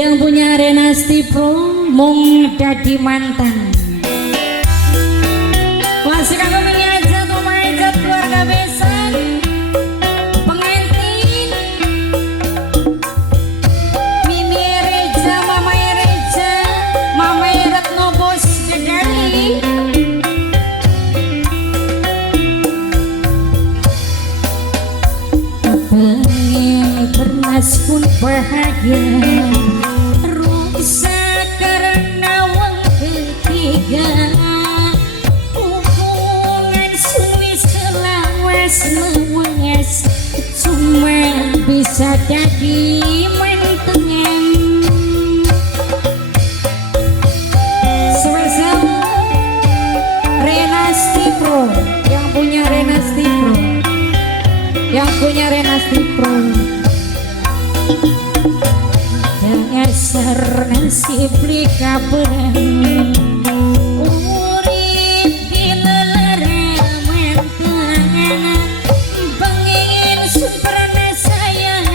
yang punya Renasti Pro mung dadi mantan. Masih kagak mengajar tuh mengajar keluarga besan pengantin Mimi Reja, Mama Reja, Mama Retno Bos Gedali. Pengen bernas pun bahagia rusak karena wong ketiga. Hubungan suwi selawas mewengas cuma bisa jadi mantengan. Spesial Renasti Pro yang punya Renasti Pro, yang punya Renasti Pro. Dasar nasib likaberan urip di lelaraman tangan pengen superna sayang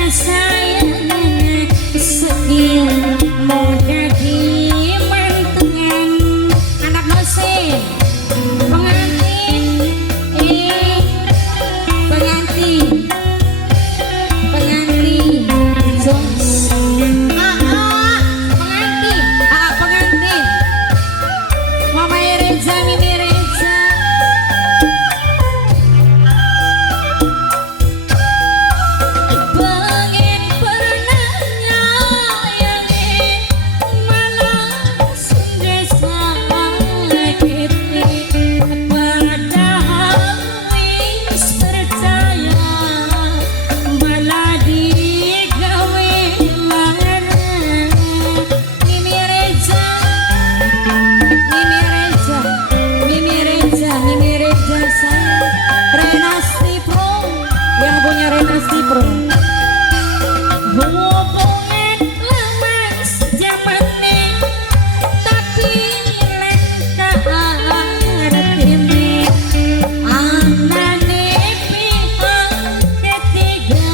sekian mau jadi mantengan. Anak dosen pengantin pengantin Jones Renasti Pro yang punya Renasti Pro. Hubungan lama sejamane tapi langkah artine anane pihak ketiga.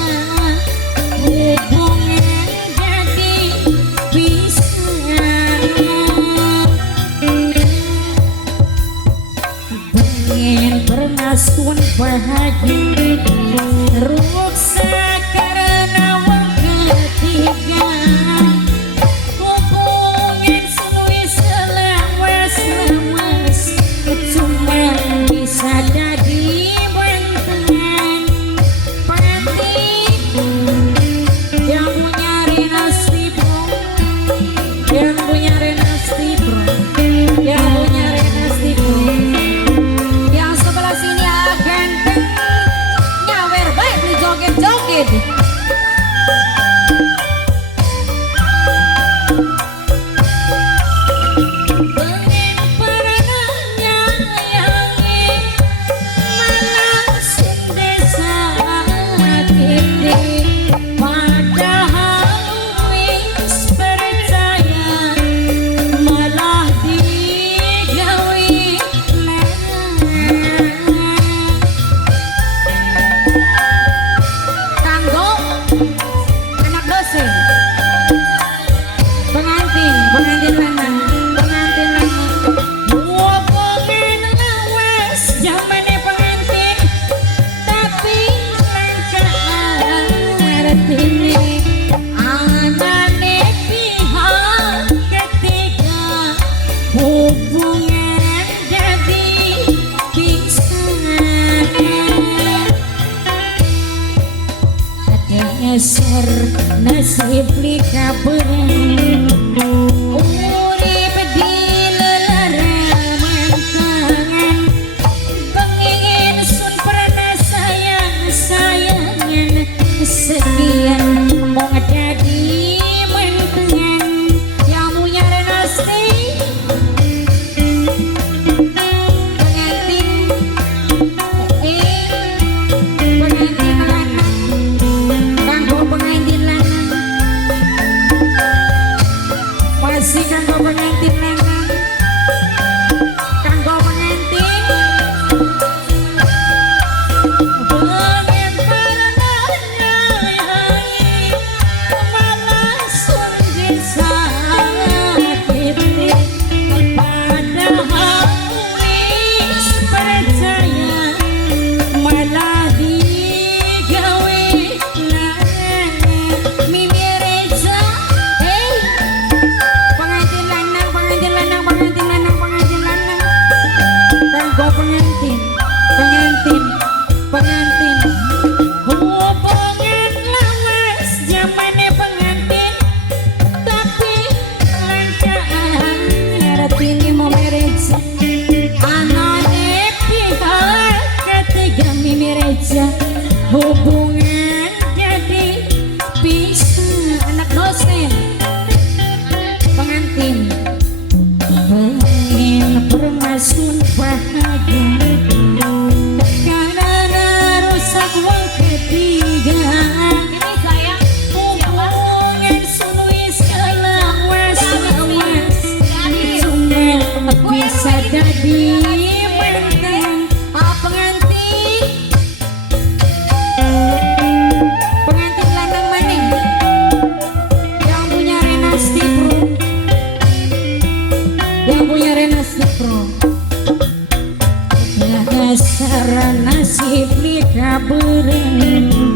Hubungan jadi bisa pengen bernas pun bahagia rusak karena wong ketiga. Hubungan suwi selawas cuma bisa jadi mantengan. Pengantin yang punya Renasti Pro, yang punya Renasti Pro, yang punya Renasti Pro. Sini akan nyawer baik beli joget-joget. Pengen perananya yang malah sendesa gede padahal wis percaya malah digawi pengantin lanang hubungan lawas zamane pengantin tapi langkah artine anane pihak ketiga. Hubungan jadi bisa ada ngeser nasib likaberan urip di lelaraman tangan pengen sun pernah sayangan sekian mau jadi mantengan. Yang punya Renasti pengantin pengantin lanang kanggo pengantin lanang karena rusak wong ketiga. Ini sayang siapa? Hubungan sunuis kelawas lawas cuma bisa jadi penting pengantin lanang maning yang punya Renasti Pro, yang punya Renasti Pro. Dasar nasib lika bereng